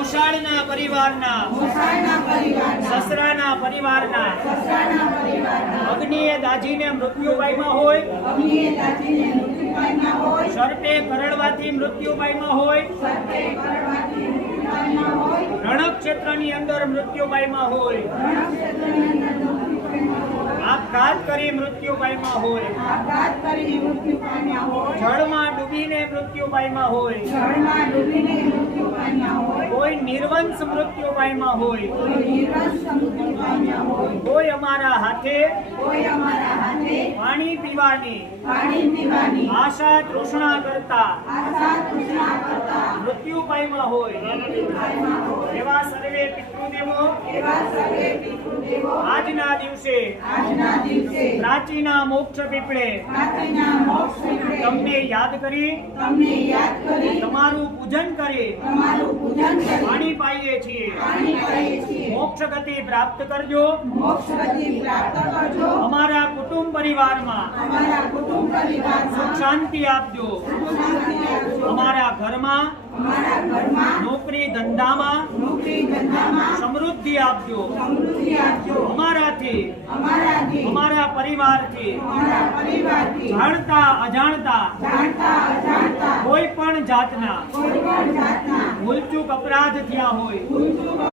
મોસાળના પરિવારના સસરાના પરિવારના અગ્નિએ દાજીને મૃત્યુ પામ્યા હોય, સર્પે કરડવાથી મૃત્યુ પામ્યા હોય, રણક્ષેત્રની અંદર મૃત્યુ પામ્યા હોય, આપઘાત કરી મૃત્યુ પામ્યા હોય, જળમાં ડૂબીને મૃત્યુ પામ્યા હોય, કોઈ નિર્વંશ મૃત્યુ પામ્યા હોય, કોઈ અમારા હાથે પાણી પીવાની આશા તૃષ્ણા કરતા મૃત્યુ પામ્યા હોય, એવા સર્વે પિતૃદેવો આજના દિવસે પ્રાચીના મોક્ષ પીપળે તમને યાદ કરી તમારું પૂજન કરી પાણી પાઈએ છીએ। મોક્ષ ગતિ પ્રાપ્ત કરજો। અમારા કુટુંબ પરિવારમાં સુખ શાંતિ આપજો। અમારા ઘરમાં નોકરી ધંધામાં સમૃદ્ધિ આપજો। અમારાથી અમારા પરિવારથી જાણતા અજાણતા કોઈ પણ જાતના ભૂલચૂક અપરાધ થયા હોય